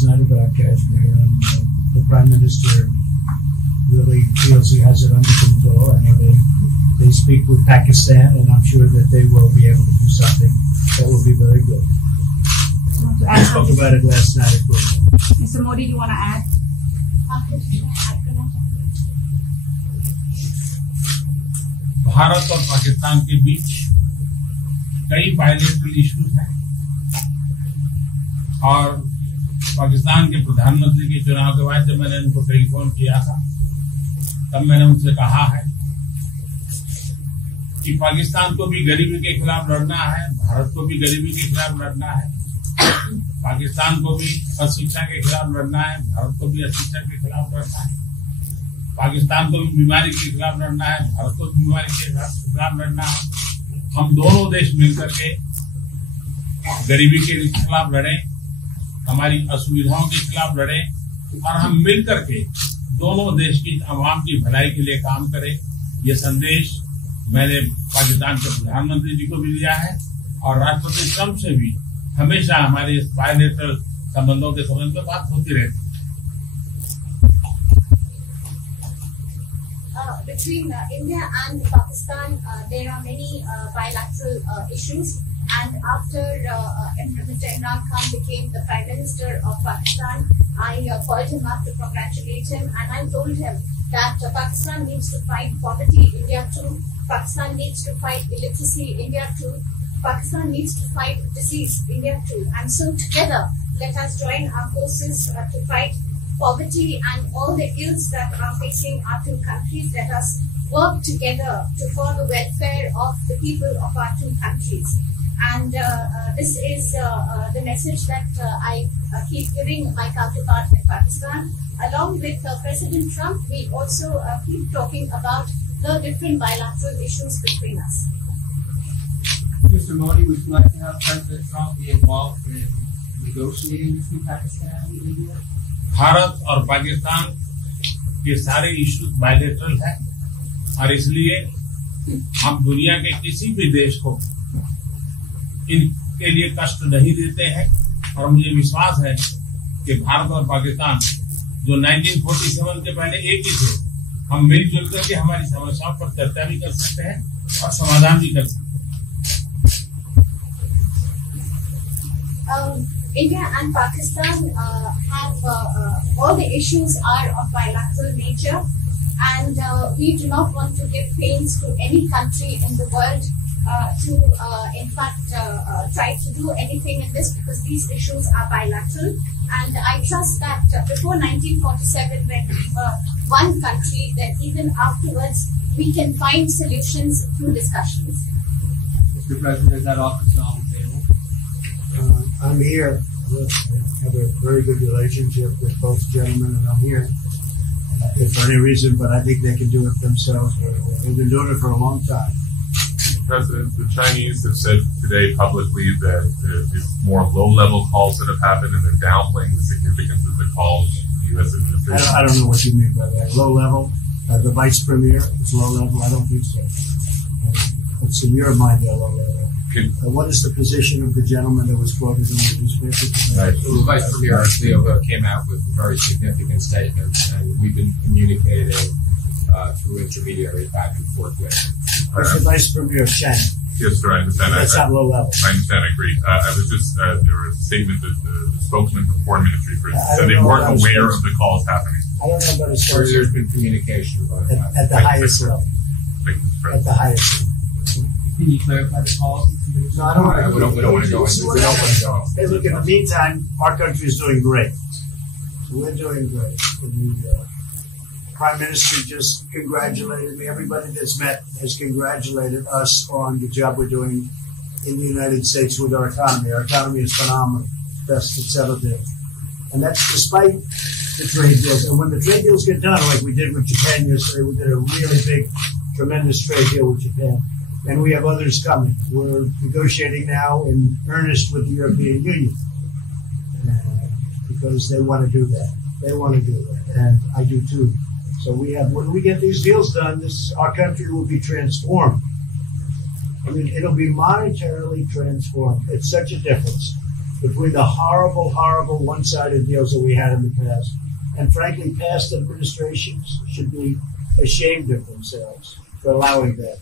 last night about Kashmir, and the Prime Minister really feels he has it under control. I know they speak with Pakistan, and I'm sure that they will be able to do something that will be very good. I spoke about it last night at work. Mr. Modi, do you want to add? Bharat और पाकिस्तान के बीच कई bilateral issues हैं और पाकिस्तान के प्रधानमंत्री के चुनाव के बाद जब मैंने उनको टेलीफोन किया था तब मैंने उनसे कहा है कि पाकिस्तान को भी गरीबी के खिलाफ लड़ना है, भारत को भी गरीबी के खिलाफ लड़ना है, पाकिस्तान को भी अशिक्षा के खिलाफ लड़ना है, भारत को भी अशिक्षा के खिलाफ लड़ना है, पाकिस्तान को भी बीमारी के खिलाफ लड़ना है, भारत को भी बीमारी के खिलाफ लड़ना है। हम दोनों देश मिलकर के गरीबी के खिलाफ लड़ें, हमारी असुविधाओं के खिलाफ लड़ें और हम मिलकर के दोनों देश की आवाम की भलाई के लिए काम करें। ये संदेश मैंने पाकिस्तान के प्रधानमंत्री जी को भी दिया है और राष्ट्रपति ट्रंप से भी हमेशा हमारे इस बायलैटरल संबंधों के संबंध में बात होती रहती है। Between India and Pakistan, there are many bilateral issues. And after Mr. Imran Khan became the Prime Minister of Pakistan, I called him up to congratulate him, and I told him that Pakistan needs to fight poverty, India too. Pakistan needs to fight illiteracy, India too. Pakistan needs to fight disease, India too. And so together, let us join our forces to fight poverty and all the ills that are facing our two countries. Let us work together for the welfare of the people of our two countries. And this is the message that I keep giving my counterpart in Pakistan. Along with President Trump, we also keep talking about the different bilateral issues between us. Mr. Modi, would you like to have President Trump be involved in negotiating between Pakistan and India? Bharat और पाकिस्तान के सारे issues bilateral हैं और इसलिए हम दुनिया के किसी भी देश को इनके लिए कष्ट नहीं देते हैं और मुझे विश्वास है कि भारत और पाकिस्तान जो 1947 के पहले एक ही थे, हम मिलजुल करके हमारी समस्याओं पर चर्चा भी कर सकते हैं और समाधान भी कर सकते हैं। India and Pakistan have all the issues are of bilateral nature, and we do not want to give pains to any country in the world to, in fact, try to do anything in this, because these issues are bilateral. And I trust that before 1947, when we were one country, then even afterwards, we can find solutions through discussions. Mr. President, is that office on the table? I'm here. I have a very good relationship with both gentlemen, and I'm here if for any reason, but I think they can do it themselves. They've been doing it for a long time. President, the Chinese have said today publicly that it's more low-level calls that have happened, and they're downplaying the significance of the calls the U.S. administration. I don't know what you mean by that. Low-level? The vice premier is low-level? I don't think so. What's in your mind, low-level? What is the position of the gentleman that was quoted in the newspaper today? The Vice Premier Leo came out with very significant statements, and we've been communicating through intermediaries back and forth with him. That's the Vice Premier of China. Yes, sir, I understand. That's not low level. I understand, I agree. I was just, there was a statement that the spokesman for the Foreign Ministry said they weren't aware of the calls happening. I don't know about his There's been communication about that. At the highest level. At the highest level. Can you clarify the policy? No, I don't want to. We don't want to go into. We don't want to go. Hey, look, in the meantime, our country is doing great. So we're doing great. The Prime Minister just congratulated me. Everybody that's met has congratulated us on the job we're doing in the United States with our economy. Our economy is phenomenal, best it's ever been. And that's despite the trade deals. And when the trade deals get done, like we did with Japan yesterday, we did a really big, tremendous trade deal with Japan. And we have others coming. We're negotiating now in earnest with the European Union because they want to do that. They want to do that, and I do too. So when we get these deals done, our country will be transformed. I mean, it'll be monetarily transformed. It's such a difference. between the horrible, horrible one-sided deals that we had in the past. And frankly, past administrations should be ashamed of themselves for allowing that.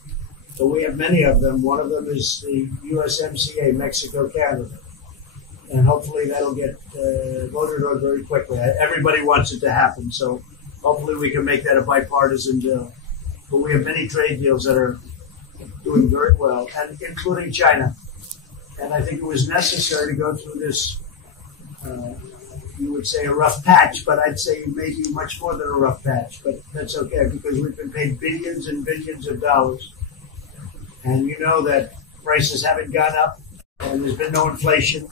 So we have many of them. One of them is the USMCA, Mexico-Canada. And hopefully that'll get voted on very quickly. Everybody wants it to happen, so hopefully we can make that a bipartisan bill. But we have many trade deals that are doing very well, and including China. And I think it was necessary to go through this, you would say a rough patch, but I'd say maybe much more than a rough patch. But that's okay, because we've been paid billions and billions of dollars. And you know that prices haven't gone up, and there's been no inflation.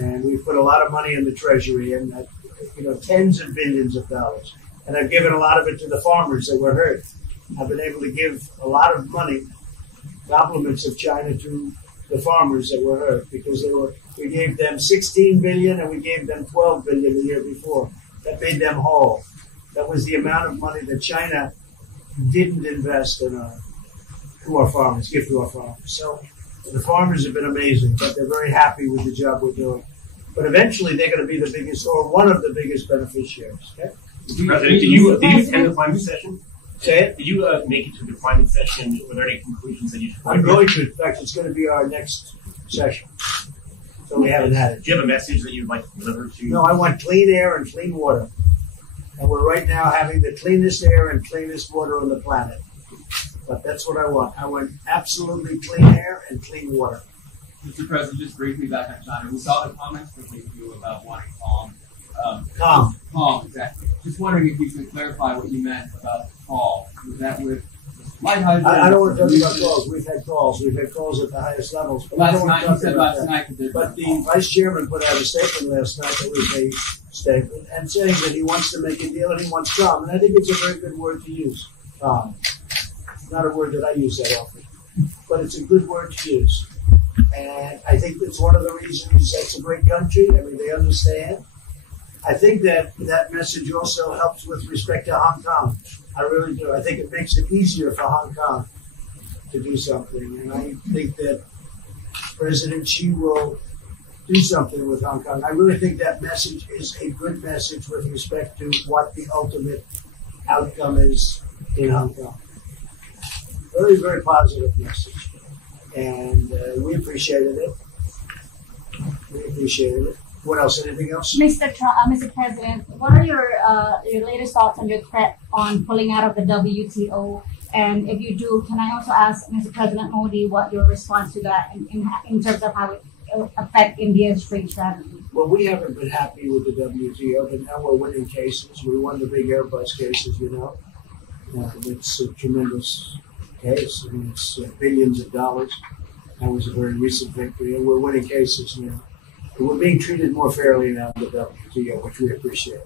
And we've put a lot of money in the Treasury, and tens of billions of dollars. And I've given a lot of it to the farmers that were hurt. I've been able to give a lot of money, compliments of China, to the farmers that were hurt, because we gave them 16 billion and we gave them 12 billion the year before. That made them whole. That was the amount of money that China didn't invest give to our farmers. So the farmers have been amazing, but they're very happy with the job we're doing. But eventually they're going to be the biggest, or one of the biggest beneficiaries. Okay? Mr. President, did you attend the climate session? Say it? Did you make it to the climate session? Were there any conclusions that you took? I'm going to. In fact, it's going to be our next session. So we haven't had it. Do you have a message that you'd like to deliver to? No, I want clean air and clean water. And we're right now having the cleanest air and cleanest water on the planet. But that's what I want. I want absolutely clean air and clean water. Mr. President, just briefly back on China. We saw the comments from you about wanting calm. Calm, exactly. Just wondering if you could clarify what you meant about calm. Was that with lighthearted? I don't want to talk about calls. We've had calls. We've had calls at the highest levels. But last night, you said last night. But the vice chairman put out a statement last night that was a statement, and saying that he wants to make a deal and he wants calm. And I think it's a very good word to use, calm. It's not a word that I use that often, but it's a good word to use. And I think that's one of the reasons that's a great country. I mean, they understand. I think that message also helps with respect to Hong Kong. I really do. I think it makes it easier for Hong Kong to do something. And I think that President Xi will do something with Hong Kong. I really think that message is a good message with respect to what the ultimate outcome is in Hong Kong. Very, very positive message. And we appreciated it. What else? Anything else? Mr. President, what are your latest thoughts on your threat on pulling out of the WTO? And if you do, can I also ask Mr. President Modi what your response to that in terms of how it will affect India's trade strategy? Well, we haven't been happy with the WTO, but now we're winning cases. We won the big Airbus cases, It's a tremendous case. I mean, it's billions of dollars. That was a very recent victory, and we're winning cases now. And we're being treated more fairly now in the WTO, which we appreciate.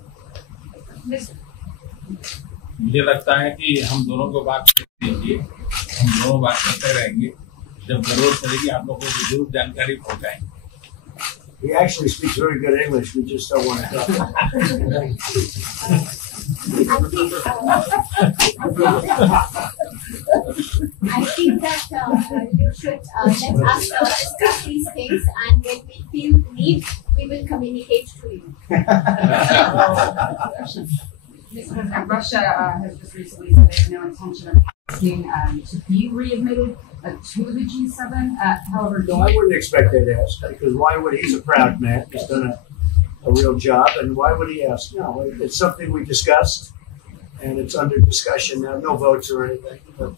मुझे लगता है कि हम दोनों को बात दीजिए, हम दोनों बात करते रहेंगे. जब जरूरत पड़ेगी आप लोगों को जरूर जानकारी पहुंचाएंगे. He actually speaks very good English. We just don't want to talk. I think that you should let us discuss these things, and when we feel the need, we will communicate to you. Mr. President, Russia has just recently said they have no intention of asking to be readmitted to the G7. However, no, I wouldn't expect that to ask, because why would he's a proud man? He's done a real job, and why would he ask? No, it's something we discussed, and it's under discussion now. No votes or anything, but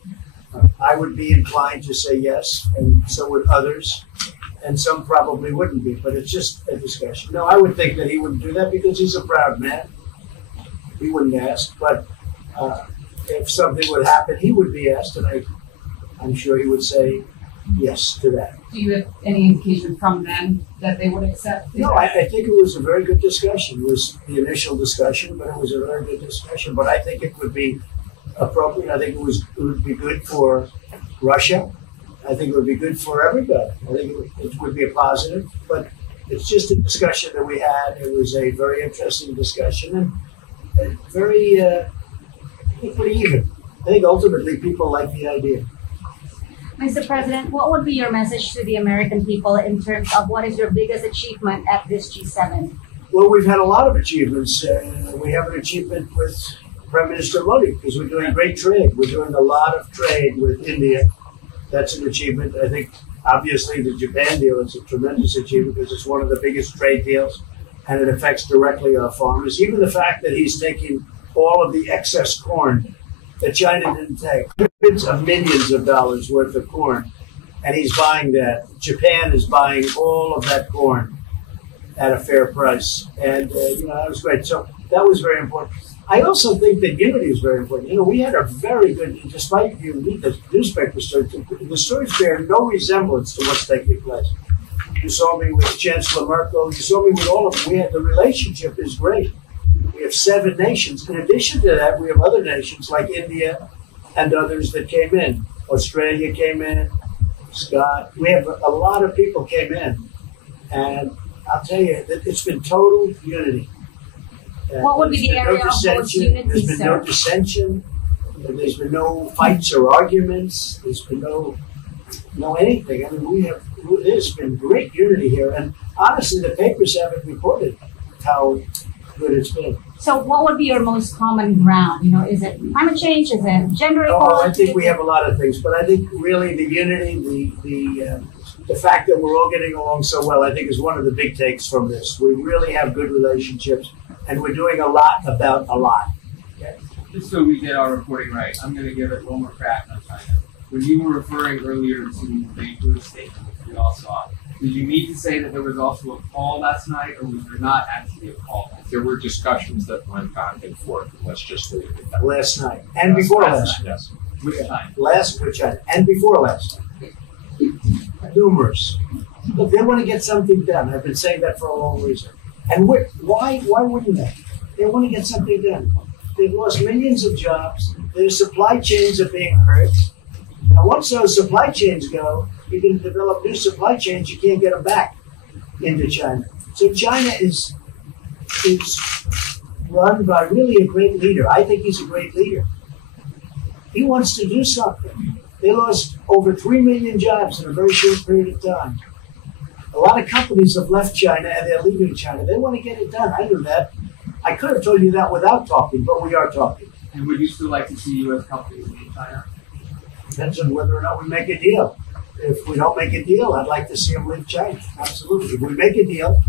I would be inclined to say yes, and so would others, and some probably wouldn't be, but it's just a discussion. No, I would think that he wouldn't do that because he's a proud man. He wouldn't ask, but if something would happen, he would be asked, and I'm sure he would say yes to that. Do you have any indication from them that they would accept? No, I think it was a very good discussion. It was the initial discussion, but it was a very good discussion. But I think it would be appropriate. I think it would be good for Russia. I think it would be good for everybody. I think it would be a positive. But it's just a discussion that we had. It was a very interesting discussion and pretty even. I think ultimately people like the idea. Mr. President, what would be your message to the American people in terms of what is your biggest achievement at this G7? Well, we've had a lot of achievements. We have an achievement with Prime Minister Modi because we're doing great trade. We're doing a lot of trade with India. That's an achievement. I think, obviously, the Japan deal is a tremendous achievement because it's one of the biggest trade deals and it affects directly our farmers. Even the fact that he's taking all of the excess corn that China didn't take, hundreds of millions of dollars worth of corn, and he's buying that. Japan is buying all of that corn at a fair price. And, that was great. So that was very important. I also think that unity is very important. We had a very good, despite you read the newspaper stories, the stories bear no resemblance to what's taking place. You saw me with Chancellor Merkel. You saw me with all of them. The relationship is great. We have 7 nations. In addition to that, we have other nations like India and others that came in. Australia came in, Scott. We have a lot of people came in. And I'll tell you, it's been total unity. What would be the area of most unity, There's been no dissension. There's been no fights or arguments. There's been no anything. I mean, there's been great unity here. And honestly, the papers haven't reported how good it's been. So what would be your most common ground? Is it climate change? Is it gender equality? I think we have a lot of things. But I think really the unity, the fact that we're all getting along so well, I think is one of the big takes from this. We really have good relationships. And we're doing a lot about a lot. Okay. Just so we get our reporting right, I'm going to give it one more crack on China. When you were referring earlier to the Bangla statement we all saw, did you mean to say that there was also a call last night, or was there not actually a call? There were discussions that went back and forth. Let's just leave it at that. Last night and before last night. Yes. Which time? Which time? And before last night. Numerous. Look, they want to get something done. I've been saying that for a long reason. And why wouldn't they? They want to get something done. They've lost millions of jobs. Their supply chains are being hurt. And once those supply chains go, you can develop new supply chains. You can't get them back into China. So China is run by really a great leader. I think he's a great leader. He wants to do something. They lost over 3 million jobs in a very short period of time. A lot of companies have left China and they're leaving China. They want to get it done. I knew that. I could have told you that without talking, but we are talking. And would you still like to see U.S. companies leave China? Depends on whether or not we make a deal. If we don't make a deal, I'd like to see them leave China. Absolutely. If we make a deal,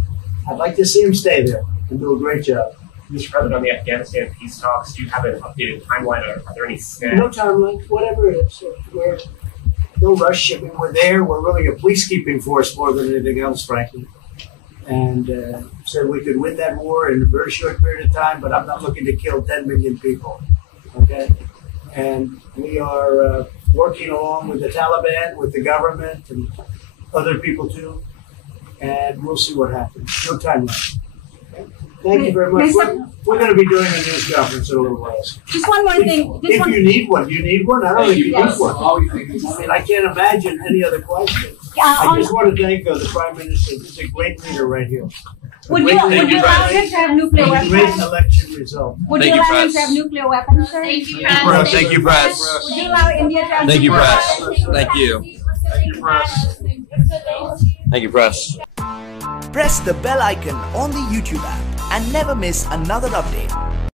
I'd like to see them stay there and do a great job. Mr. President, on the Afghanistan peace talks, do you have an updated timeline? Are there any snags? No timeline, whatever it is. We're no rush. I mean, we're there. We're really a peacekeeping force more than anything else, frankly. And said we could win that war in a very short period of time, but I'm not looking to kill 10 million people. Okay? And we are working along with the Taliban, with the government, and other people too. And we'll see what happens. No timeline. Okay? Thank you very much. We're going to be doing a news conference in a little while. Just one more thing. If you need one, you need one. I don't think you need one. Always think I mean, I can't imagine any other question. I just want to thank the Prime Minister. He's a great leader right here. Would you allow him to have nuclear weapons? Great election result. Would you allow him to have nuclear weapons, sir? Thank you, press. Thank you, press. Would you allow India to have Thank you, nuclear press. weapons? Thank you. Thank you, press. Thank you, press. Press the bell icon on the YouTube app and never miss another update.